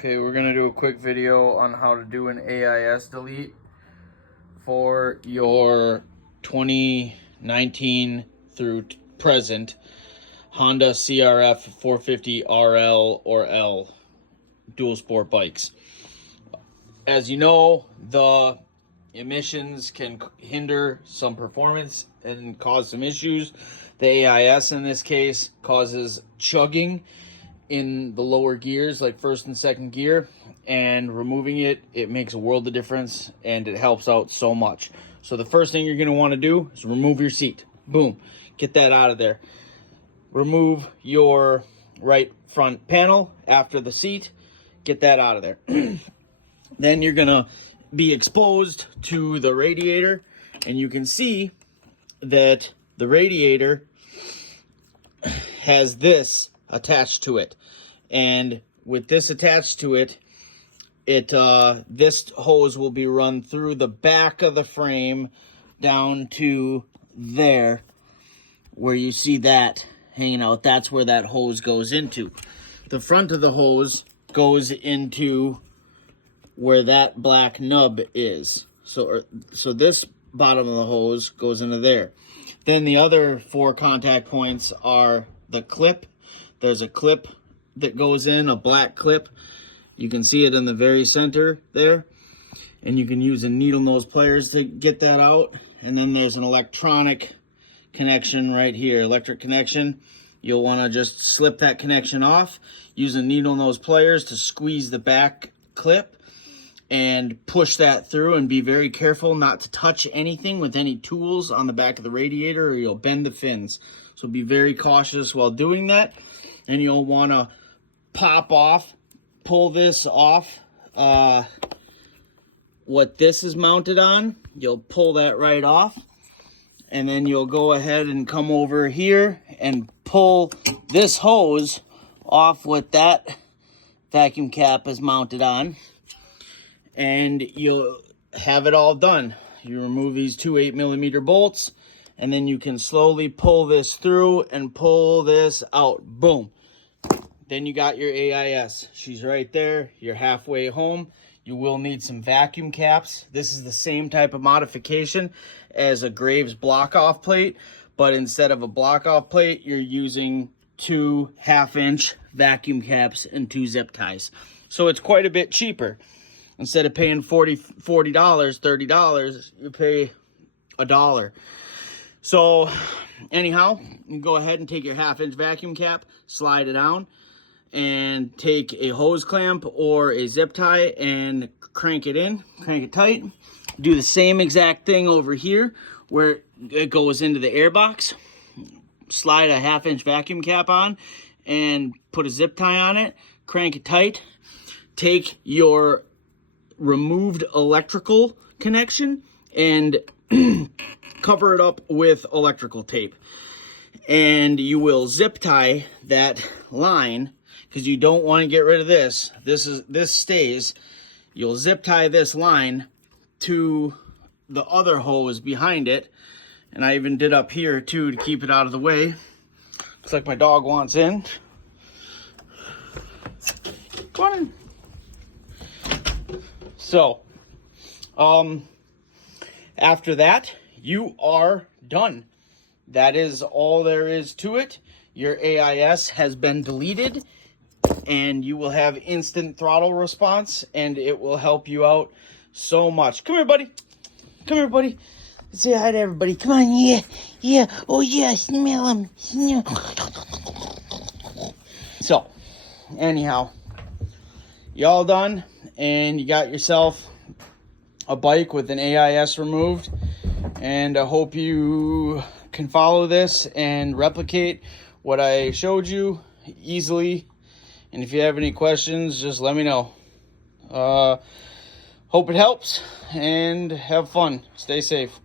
Okay, we're gonna do a quick video on how to do an AIS delete for your 2019 through present Honda CRF 450 RL or L dual sport bikes. As you know, the emissions can hinder some performance and cause some issues. The AIS in this case causes chugging in the lower gears, like first and second gear, and removing it makes a world of difference, and it helps out so much. So the first thing you're going to want to do is remove your seat. Boom, get that out of there. Remove your right front panel after the seat, get that out of there. Then you're going to be exposed to the radiator, and you can see that the radiator has this attached to it, and with this attached to it, this hose will be run through the back of the frame down to there where you see that hanging out. That's where that hose goes into. The front of the hose goes into where that black nub is. So this bottom of the hose goes into there. Then the other 4 contact points are the clip. There's a clip that goes in, a black clip. You can see it in the very center there. And you can use a needle nose pliers to get that out. And then there's an electronic connection right here, electric connection. You'll want to just slip that connection off. Use a needle nose pliers to squeeze the back clip and push that through, and be very careful not to touch anything with any tools on the back of the radiator, or you'll bend the fins. So be very cautious while doing that. And you'll want to pull this off. What this is mounted on, you'll pull that right off. And then you'll go ahead and come over here and pull this hose off what that vacuum cap is mounted on. And you'll have it all done. You remove these 2 8mm bolts, and then you can slowly pull this through and pull this out. Boom. Then you got your AIS. She's right there. You're halfway home. You will need some vacuum caps. This is the same type of modification as a Graves block-off plate, but instead of a block-off plate, you're using 2 1/2-inch vacuum caps and 2 zip ties. So it's quite a bit cheaper. Instead of paying $40, $30, you pay $1. So anyhow, you go ahead and take your 1/2-inch vacuum cap, slide it down, and take a hose clamp or a zip tie and crank it in, crank it tight. Do the same exact thing over here where it goes into the air box. Slide a 1/2-inch vacuum cap on and put a zip tie on it, crank it tight. Take your removed electrical connection and cover it up with electrical tape, and you will zip tie that line, because you don't want to get rid of this. This stays. You'll zip tie this line to the other hose behind it, and I even did up here too to keep it out of the way. Looks like my dog wants in. Come on in. So, after that, you are done. That is all there is to it. Your AIS has been deleted, and you will have instant throttle response, and it will help you out so much. Come here, buddy. Come here, buddy. Say hi to everybody. Come on, yeah, yeah. Oh, yeah, smell them. Smell. So, anyhow, you all done, and you got yourself a bike with an AIS removed. And I hope you can follow this and replicate what I showed you easily. And if you have any questions, just let me know. Hope it helps, and have fun. Stay safe.